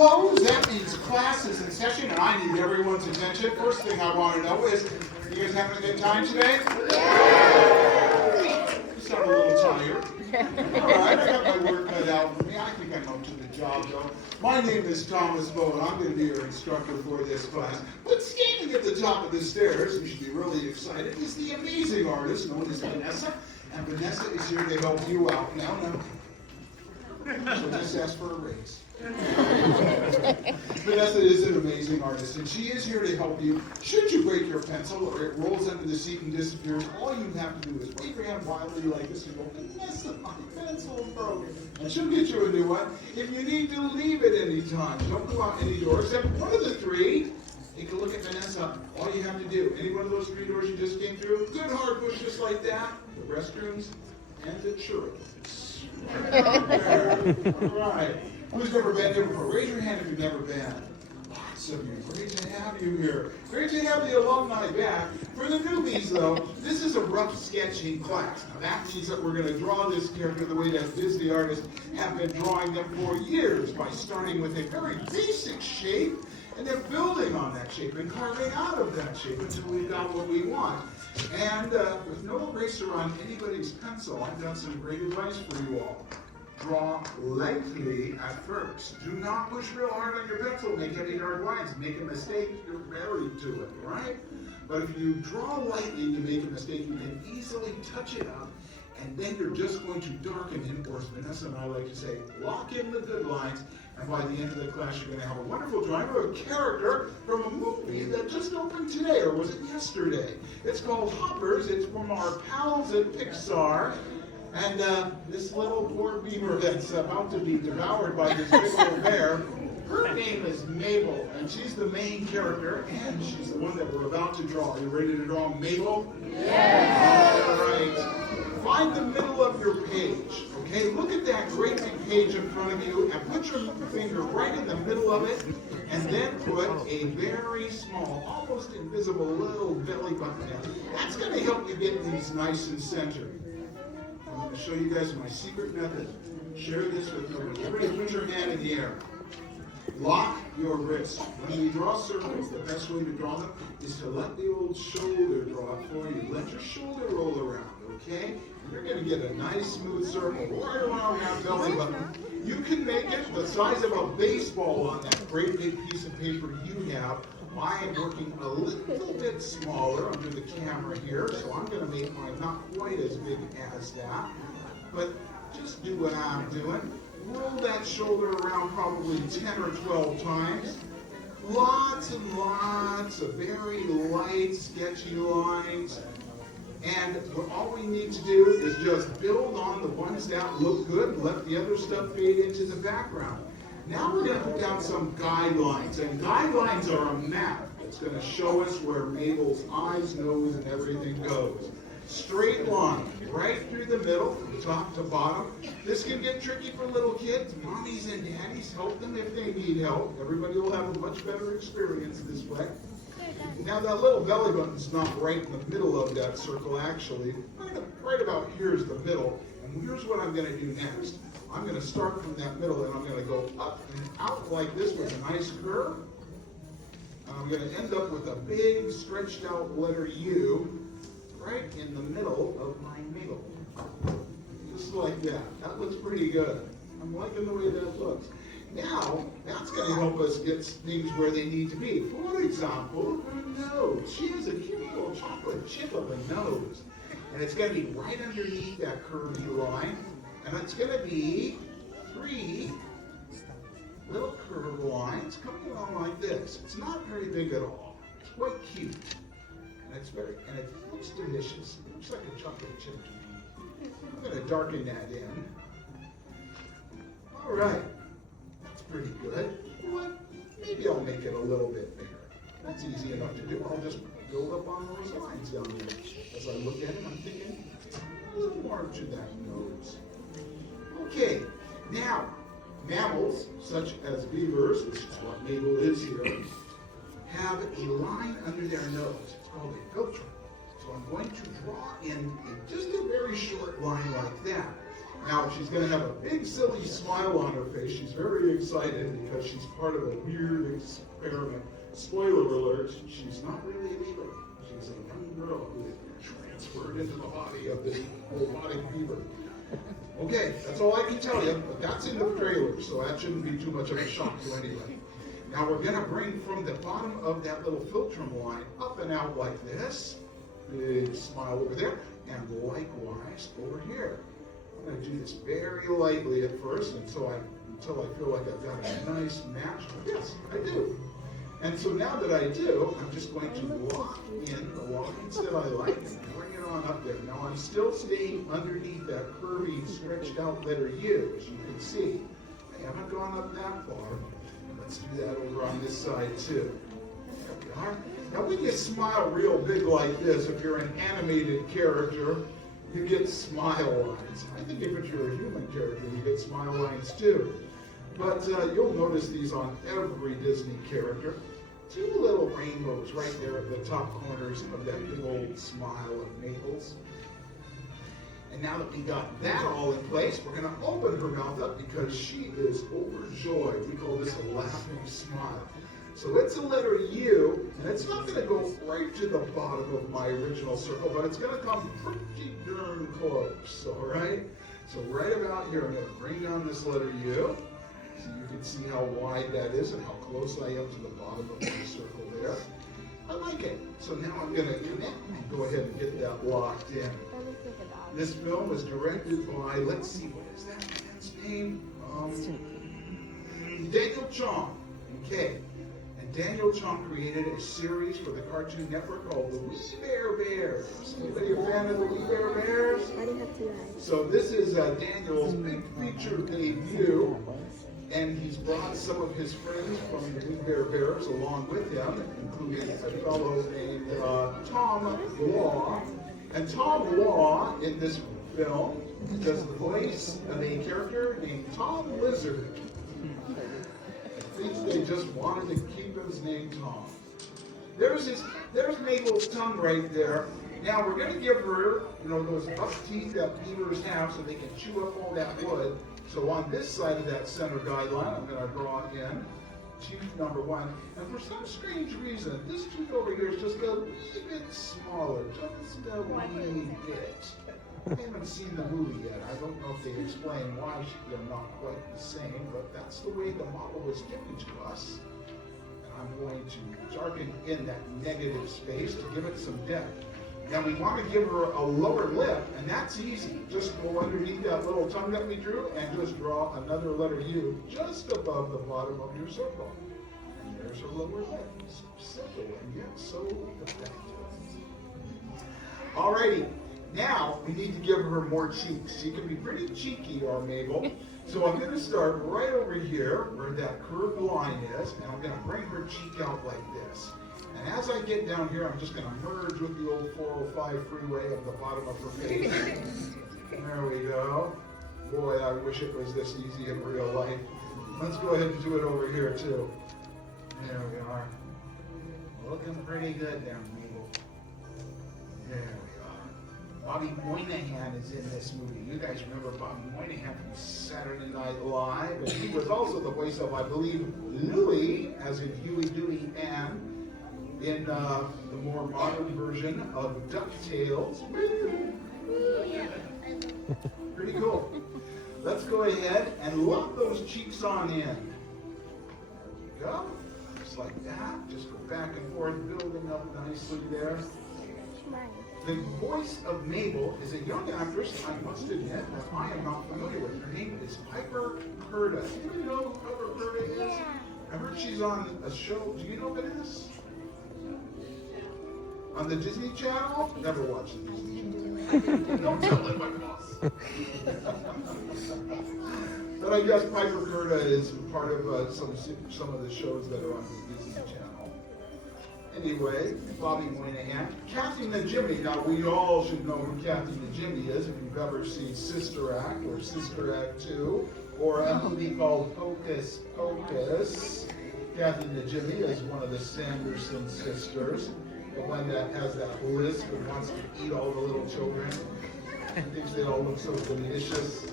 closed. That means class is in session, and I need everyone's attention. First thing I want to know is, you guys having a good time today? Yeah! You sound a little tired. All right, I got my work cut out for me. I think I'm up to the job, though. My name is Thomas Bowe, and I'm going to be your instructor for this class. But standing at the top of the stairs, you should be really excited, is the amazing artist known as Vanessa. And Vanessa is here to help you out. Now, she'll just ask for a raise. Vanessa is an amazing artist, and she is here to help you. Should you break your pencil or it rolls under the seat and disappears, all you have to do is wave your hand wildly like this and go, Vanessa, my pencil is broken. And she'll get you a new one. If you need to leave at any time, don't go out any door except one of the three. Take a look at Vanessa. All you have to do, any one of those three doors you just came through, good hard push just like that. The restrooms and the churros. All right. Who's never been here before? Raise your hand if you've never been. Lots of you. Great to have you here. Great to have the alumni back. For the newbies, though, this is a rough sketching class. Now, that means that we're going to draw this character the way that Disney artists have been drawing them for years, by starting with a very basic shape and then building on that shape and carving out of that shape until we've got what we want. And with no eraser on anybody's pencil, I've got some great advice for you all. Draw lightly at first. Do not push real hard on your pencil. Make any hard lines. Make a mistake, you're married to it, right? But if you draw lightly and you make a mistake, you can easily touch it up, and then you're just going to darken it, or as Vanessa and I like to say, lock in the good lines, and by the end of the class, you're going to have a wonderful drawing of a character from a movie that just opened today, or was it yesterday? It's called Hoppers. It's from our pals at Pixar. And this little poor beaver that's about to be devoured by this big old bear, her name is Mabel, and she's the main character, and she's the one that we're about to draw. Are you ready to draw Mabel? Yes! All right. Find the middle of your page, okay? Look at that great big page in front of you, and put your finger right in the middle of it, and then put a very small, almost invisible little belly button down. That's going to help you get these nice and centered. I'm going to show you guys my secret method. Share this with nobody. Everybody put your hand in the air. Lock your wrist. When we draw circles, the best way to draw them is to let the old shoulder draw it for you. Let your shoulder roll around, okay? And you're going to get a nice smooth circle right around that belly button. You can make it the size of a baseball on that great big piece of paper you have. I am working a little bit smaller under the camera here, so I'm going to make mine not quite as big as that. But just do what I'm doing. Roll that shoulder around probably 10 or 12 times. Lots and lots of very light, sketchy lines. And all we need to do is just build on the ones that look good and let the other stuff fade into the background. Now we're going to put down some guidelines, and guidelines are a map that's going to show us where Mabel's eyes, nose, and everything goes. Straight line, right through the middle, from top to bottom. This can get tricky for little kids. Mommies and daddies, help them if they need help. Everybody will have a much better experience this way. Now that little belly button's not right in the middle of that circle, actually. Right about here is the middle, and here's what I'm going to do next. I'm going to start from that middle, and I'm going to go up and out like this with a nice curve. And I'm going to end up with a big stretched out letter U right in the middle of my Mabel. Just like that. That looks pretty good. I'm liking the way that looks. Now, that's going to help us get things where they need to be. For example, her nose. She has a cute little chocolate chip of a nose. And it's going to be right underneath that curvy line. And it's going to be 3 little curved lines coming along like this. It's not very big at all. It's quite cute. And it looks delicious. It looks like a chocolate chip to me. I'm going to darken that in. All right. That's pretty good. You know what? Maybe I'll make it a little bit bigger. That's easy enough to do. I'll just build up on those lines down there. As I look at it, I'm thinking a little more to that nose. Okay, now, mammals, such as beavers, which is what Mabel is here, have a line under their nose. It's called a filter. So I'm going to draw in just a very short line like that. Now, she's going to have a big, silly smile on her face. She's very excited because she's part of a weird experiment. Spoiler alert, she's not really a beaver. She's a young girl who transferred into the body of this robotic beaver. Okay, that's all I can tell you, but that's in the trailer, so that shouldn't be too much of a shock to anybody. Now we're going to bring from the bottom of that little philtrum line up and out like this. Big smile over there, and likewise over here. I'm going to do this very lightly at first until I feel like I've got a nice match. Yes, I do. And so now that I do, I'm just going to lock in the lines that I like and bring it on up there. Now I'm still staying underneath that curvy, stretched out letter U, as you can see. I haven't gone up that far. Let's do that over on this side too. There we are. Now when you smile real big like this, if you're an animated character, you get smile lines. I think if you're a human character, you get smile lines too. But you'll notice these on every Disney character. Two little rainbows right there at the top corners of that big old smile of Mabel's. And now that we got that all in place, we're going to open her mouth up because she is overjoyed. We call this a laughing smile. So it's a letter U, and it's not going to go right to the bottom of my original circle, but it's going to come pretty darn close, all right? So right about here, I'm going to bring down this letter U. So you can see how wide that is and how close I am to the bottom of my circle there. I like it. So now I'm going to connect and go ahead and get that locked in. This film was directed by, let's see, what is that man's name? Daniel Chong. Okay. And Daniel Chong created a series for the Cartoon Network called The Wee Bear Bears. Anybody a fan of the Wee Bear Bears? So this is Daniel's big feature debut. And he's brought some of his friends from the Wee Bear Bears along with him, including a fellow named Tom Law. And Tom Law, in this film, does the voice of a character named Tom Lizard. I think they just wanted to keep his name Tom. There's Mabel's tongue right there. Now we're going to give her, those buck teeth that beavers have so they can chew up all that wood. So on this side of that center guideline, I'm going to draw in tooth number 1. And for some strange reason, this tooth over here is just a wee bit smaller, just a wee bit. I haven't seen the movie yet. I don't know if they explain why they're not quite the same, but that's the way the model was given to us. And I'm going to darken in that negative space to give it some depth. Now we want to give her a lower lip, and that's easy. Just go underneath that little tongue that we drew and just draw another letter U just above the bottom of your circle. And there's her lower lip. So simple and yet so effective. Alrighty, now we need to give her more cheeks. She can be pretty cheeky, our Mabel. So I'm going to start right over here where that curved line is, and I'm going to bring her cheek out like this. And as I get down here, I'm just going to merge with the old 405 freeway at the bottom of her face. There we go. Boy, I wish it was this easy in real life. Let's go ahead and do it over here, too. There we are. Looking pretty good there, Mabel. There we are. Bobby Moynihan is in this movie. You guys remember Bobby Moynihan from Saturday Night Live? And he was also the voice of, I believe, Louie, as in Huey, Dewey, and in the more modern version of DuckTales. Pretty cool. Let's go ahead and lock those cheeks on in. There we go. Just like that. Just go back and forth, building up nicely there. The voice of Mabel is a young actress, I must admit, that I am not familiar with. Her name is Piper Curda. Do you know who Piper Curda is? Yeah. I heard she's on a show. Do you know what it is? On the Disney Channel? Never watched the Disney Channel. Don't tell them, my boss. But I guess Piper Curda is part of some of the shows that are on the Disney Channel. Anyway, Bobby Moynihan. Kathy Najimy. Now, we all should know who Kathy Najimy is if you've ever seen Sister Act or Sister Act 2 or a movie called Hocus Pocus. Kathy Najimy is one of the Sanderson sisters. The one that has that lisp and wants to eat all the little children. Thinks they all look so delicious.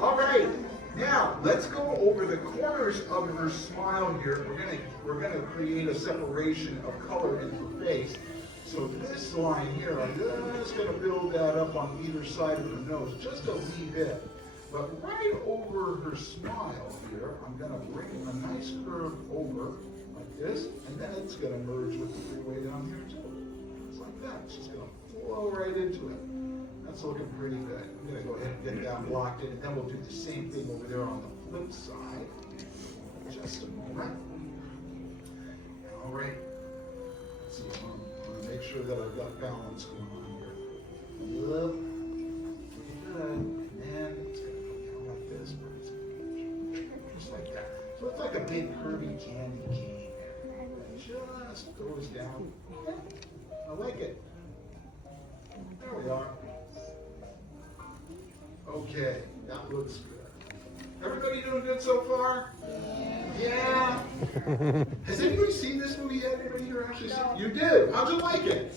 All right. Now let's go over the corners of her smile here. We're gonna create a separation of color in her face. So this line here, I'm just gonna build that up on either side of her nose, just a wee bit. But right over her smile here, I'm gonna bring a nice curve over like this, and then it's gonna merge with the freeway down here too. Just like that. It's just gonna flow right into it. That's looking pretty good. I'm gonna go ahead and get that blocked in, and then we'll do the same thing over there on the flip side. Just a moment. All right. So I'm gonna make sure that I've got balance going on here. Look. Good. And then it's gonna go down like this. Just like that. So it's like a big curvy candy cane. It just goes down. I like it. There we are. Okay, that looks good. Everybody doing good so far? Yeah. Has anybody seen this movie yet? Anybody here actually seen it? You did. How'd you like it?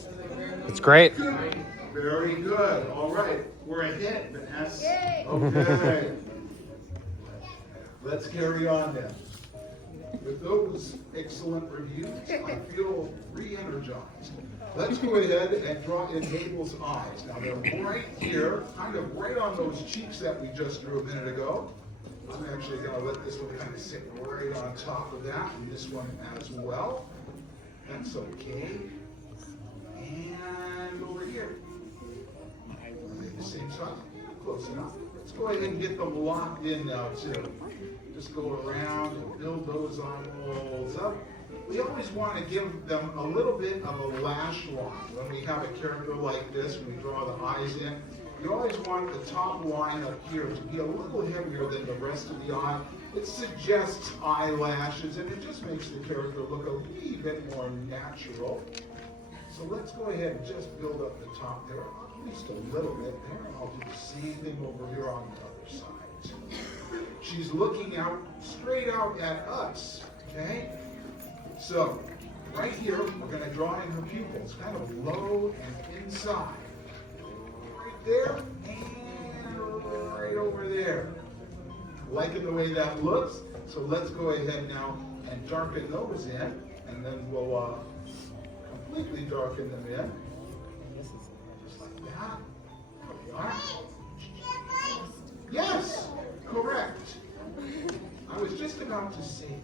It's great. Good. Very good. All right. We're ahead, Vanessa. Okay. Let's carry on then. With those excellent reviews, I feel re-energized. Let's go ahead and draw in Mabel's eyes. Now they're right here, kind of right on those cheeks that we just drew a minute ago. I'm actually going to let this one kind of sit right on top of that, and this one as well. That's okay. And over here. Maybe the same side. Close enough. Let's go ahead and get them locked in now too. Just go around and build those eyeballs up. We always want to give them a little bit of a lash line. When we have a character like this, when we draw the eyes in, you always want the top line up here to be a little heavier than the rest of the eye. It suggests eyelashes, and it just makes the character look a wee bit more natural. So let's go ahead and just build up the top there, at least a little bit there, and I'll do the same thing over here on the other side. She's looking out, straight out at us, okay? So, right here, we're going to draw in her pupils, kind of low and inside. Right there, and right over there. Liking the way that looks, so let's go ahead now and darken those in, and then we'll completely darken them in. Just like that. There we are. Yes, correct. I was just about to say that.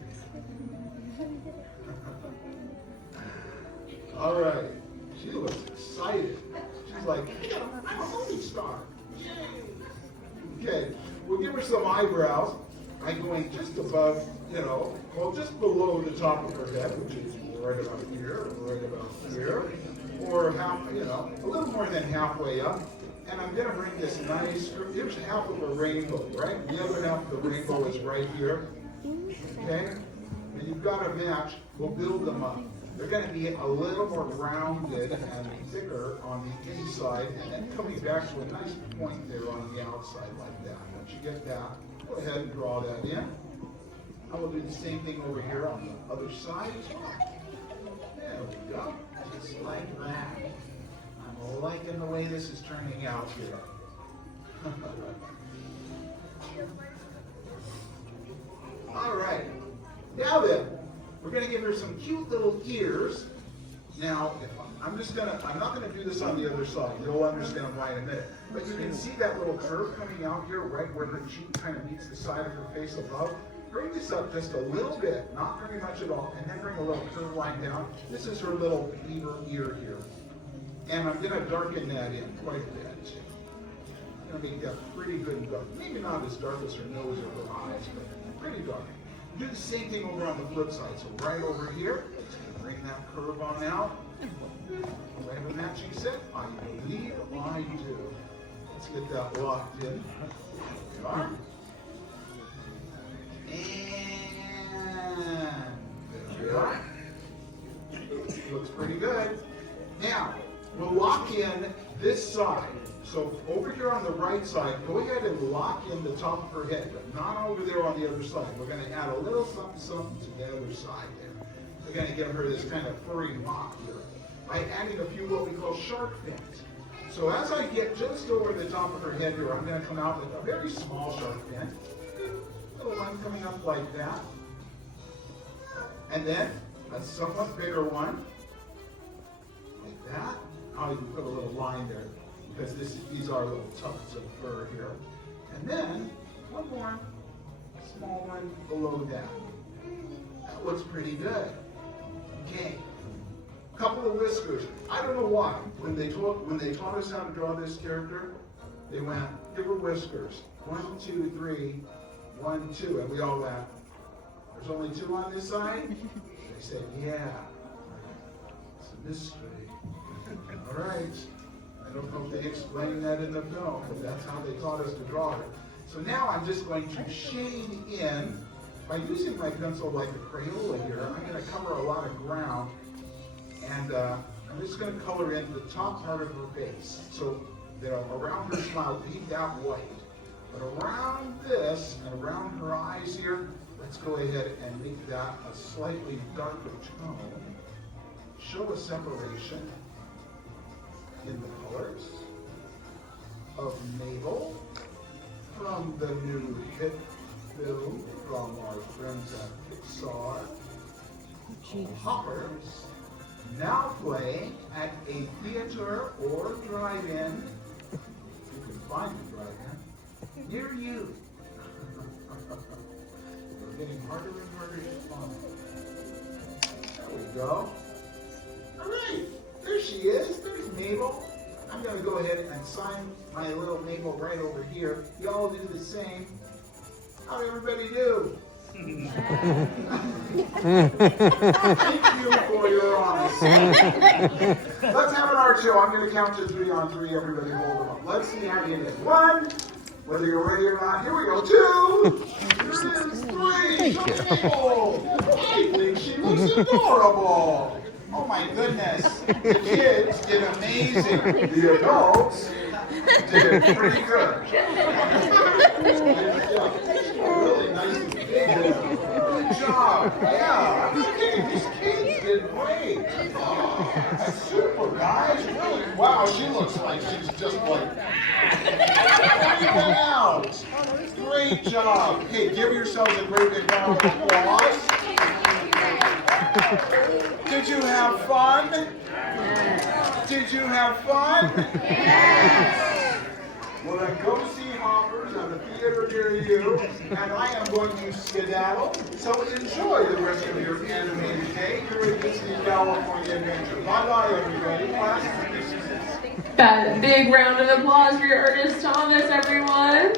All right. She looks excited. She's like, I'm a movie star. Okay, we'll give her some eyebrows. I'm going just above, well, just below the top of her head, which is right about here, right about here, or half, a little more than halfway up. And I'm going to bring this nice, here's half of a rainbow, right? The other half of the rainbow is right here. Okay? And you've got to match. We'll build them up. They're going to be a little more rounded and thicker on the inside, and then coming back to a nice point there on the outside like that. Once you get that, go ahead and draw that in. I will do the same thing over here on the other side as well. There we go. Just like that. I'm liking the way this is turning out here. All right. Now then, we're going to give her some cute little ears. Now, I'm not going to do this on the other side. You'll understand why in a minute. But you can see that little curve coming out here, right where her cheek kind of meets the side of her face above. Bring this up just a little bit, not very much at all, and then bring a little curve line down. This is her little beaver ear here. And I'm going to darken that in quite a bit. I'm going to make that pretty good and dark. Maybe not as dark as her nose or her eyes, but pretty dark. Do the same thing over on the flip side. So right over here, just going to bring that curve on out. Do I have a matching set? I believe I do. Let's get that locked in. There we are. And there we are. Looks pretty good. Now, we'll lock in this side. So over here on the right side, go ahead and lock in the top of her head, but not over there on the other side. We're going to add a little something, something to the other side there. We're going to give her this kind of furry mop here by adding a few what we call shark fins. So as I get just over the top of her head here, I'm going to come out with a very small sharp fin. Little one coming up like that. And then a somewhat bigger one, like that. I'll even put a little line there because these are little tufts of fur here. And then one more small one below that. That looks pretty good. Okay. Couple of whiskers. I don't know why. When they taught us how to draw this character, they went, give her whiskers. 1, 2, 3, 1, 2. And we all went, there's only 2 on this side? They said, yeah. It's a mystery. All right. I don't know if they explained that in the film, but that's how they taught us to draw her. So now I'm just going to shade in, by using my pencil like a Crayola here, I'm going to cover a lot of ground. And I'm just going to color in the top part of her face. So that around her smile, leave that white. But around this and around her eyes here, let's go ahead and make that a slightly darker tone. Show a separation in the colors of Mabel from the new hit film from our friends at Pixar. Hoppers, now playing at a theater or drive-in. You can find a drive-in near you. We're getting harder and harder to find. There we go. All right, there she is. There's Mabel. I'm going to go ahead and sign my little Mabel right over here. You all do the same. How'd everybody do? Thank you for your honesty. Let's have an art show. I'm going to count to 3 on 3. Everybody hold them up. Let's see how you did. 1, whether you're ready or not. Here we go. 2, here it is. 3. Show I think she looks adorable. Oh my goodness. The kids did amazing. The adults did pretty good. Really nice and big. Good job. Yeah. Okay, these kids did great. That's super, guys. Really. Wow, she looks like she's just like out. Great job. Hey, give yourselves a great big round of applause. Did you have fun? Did you have fun? Yes. Well, then go see Hoppers at a theater near you, and I am going to skedaddle. So enjoy the rest of your animated day here at Disney California Adventure. Bye-bye, everybody. Class is dismissed. That big round of applause for your Ernest Thomas, everyone.